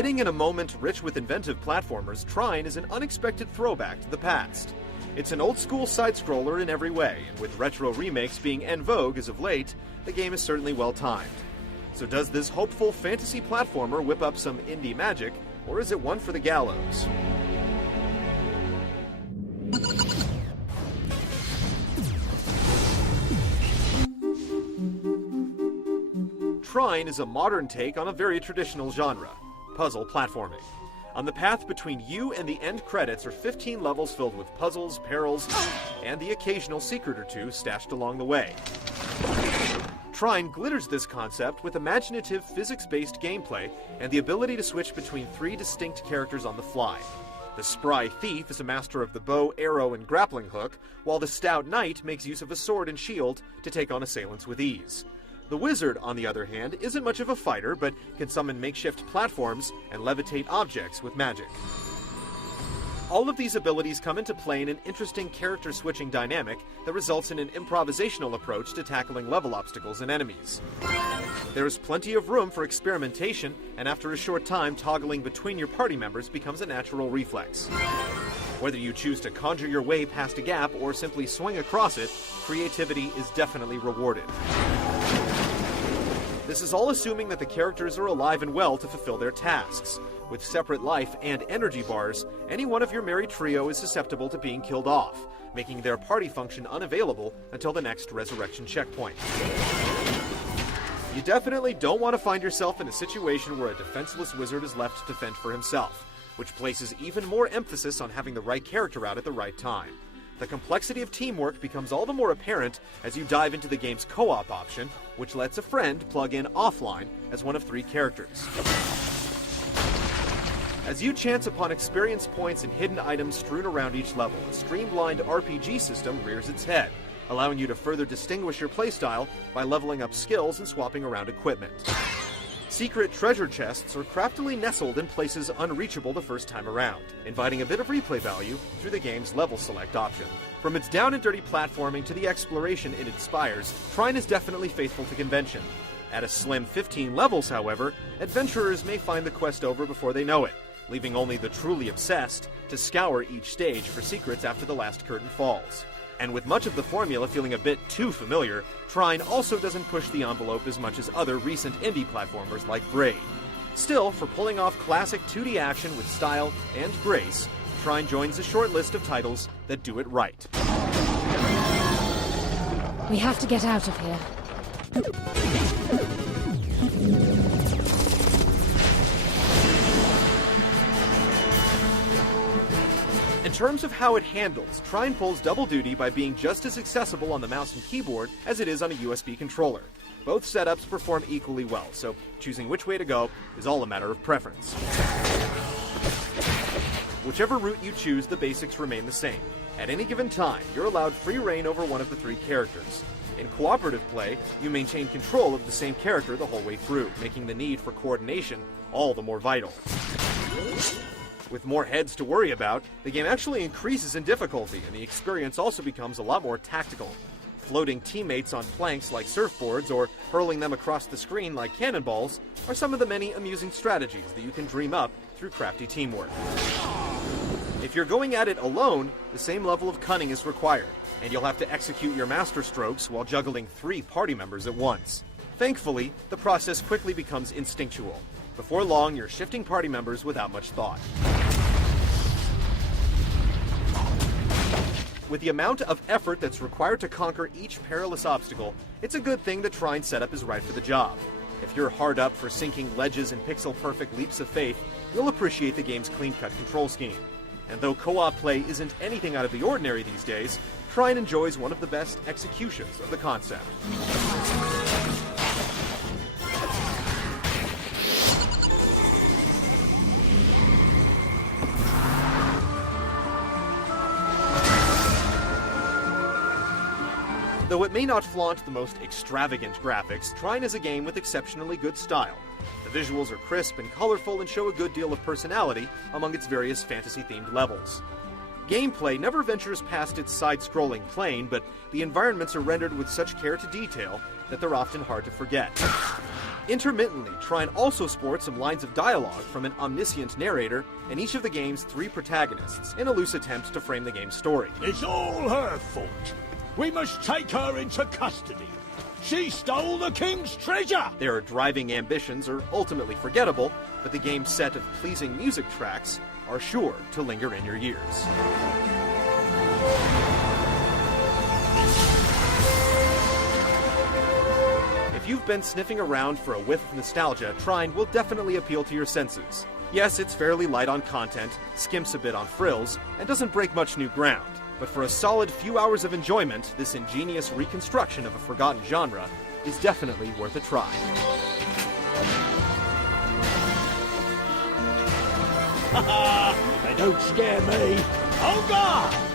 Hitting in a moment rich with inventive platformers, Trine is an unexpected throwback to the past. It's an old-school side-scroller in every way, and with retro remakes being en vogue as of late, the game is certainly well-timed. So does this hopeful fantasy platformer whip up some indie magic, or is it one for the gallows? Trine is a modern take on a very traditional genre, puzzle platforming. On the path between you and the end credits are 15 levels filled with puzzles, perils, and the occasional secret or two stashed along the way. Trine glitters this concept with imaginative physics-based gameplay and the ability to switch between 3 distinct characters on the fly. The spry thief is a master of the bow, arrow, and grappling hook, while the stout knight makes use of a sword and shield to take on assailants with ease. The wizard, on the other hand, isn't much of a fighter, but can summon makeshift platforms and levitate objects with magic. All of these abilities come into play in an interesting character-switching dynamic that results in an improvisational approach to tackling level obstacles and enemies. There is plenty of room for experimentation, and after a short time, toggling between your party members becomes a natural reflex. Whether you choose to conjure your way past a gap or simply swing across it, creativity is definitely rewarded. This is all assuming that the characters are alive and well to fulfill their tasks. With separate life and energy bars, any one of your merry trio is susceptible to being killed off, making their party function unavailable until the next resurrection checkpoint. You definitely don't want to find yourself in a situation where a defenseless wizard is left to fend for himself, which places even more emphasis on having the right character out at the right time. The complexity of teamwork becomes all the more apparent as you dive into the game's co-op option, which lets a friend plug in offline as one of 3 characters. As you chance upon experience points and hidden items strewn around each level, a streamlined RPG system rears its head, allowing you to further distinguish your playstyle by leveling up skills and swapping around equipment. Secret treasure chests are craftily nestled in places unreachable the first time around, inviting a bit of replay value through the game's level select option. From its down and dirty platforming to the exploration it inspires, Trine is definitely faithful to convention. At a slim 15 levels, however, adventurers may find the quest over before they know it, leaving only the truly obsessed to scour each stage for secrets after the last curtain falls. And with much of the formula feeling a bit too familiar, Trine also doesn't push the envelope as much as other recent indie platformers like Braid. Still, for pulling off classic 2D action with style and grace, Trine joins a short list of titles that do it right. We have to get out of here. In terms of how it handles, Trine pulls double duty by being just as accessible on the mouse and keyboard as it is on a USB controller. Both setups perform equally well, so choosing which way to go is all a matter of preference. Whichever route you choose, the basics remain the same. At any given time, you're allowed free reign over one of the 3 characters. In cooperative play, you maintain control of the same character the whole way through, making the need for coordination all the more vital. With more heads to worry about, the game actually increases in difficulty, and the experience also becomes a lot more tactical. Floating teammates on planks like surfboards or hurling them across the screen like cannonballs are some of the many amusing strategies that you can dream up through crafty teamwork. If you're going at it alone, the same level of cunning is required, and you'll have to execute your master strokes while juggling 3 party members at once. Thankfully, the process quickly becomes instinctual. Before long, you're shifting party members without much thought. With the amount of effort that's required to conquer each perilous obstacle, it's a good thing that Trine's setup is right for the job. If you're hard up for sinking ledges and pixel-perfect leaps of faith, you'll appreciate the game's clean-cut control scheme. And though co-op play isn't anything out of the ordinary these days, Trine enjoys one of the best executions of the concept. Though it may not flaunt the most extravagant graphics, Trine is a game with exceptionally good style. The visuals are crisp and colorful and show a good deal of personality among its various fantasy-themed levels. Gameplay never ventures past its side-scrolling plane, but the environments are rendered with such care to detail that they're often hard to forget. Intermittently, Trine also sports some lines of dialogue from an omniscient narrator and each of the game's 3 protagonists in a loose attempt to frame the game's story. It's all her fault. We must take her into custody. She stole the king's treasure! Their driving ambitions are ultimately forgettable, but the game's set of pleasing music tracks are sure to linger in your ears. If you've been sniffing around for a whiff of nostalgia, Trine will definitely appeal to your senses. Yes, it's fairly light on content, skimps a bit on frills, and doesn't break much new ground. But for a solid few hours of enjoyment, this ingenious reconstruction of a forgotten genre is definitely worth a try. They don't scare me. Oh, God!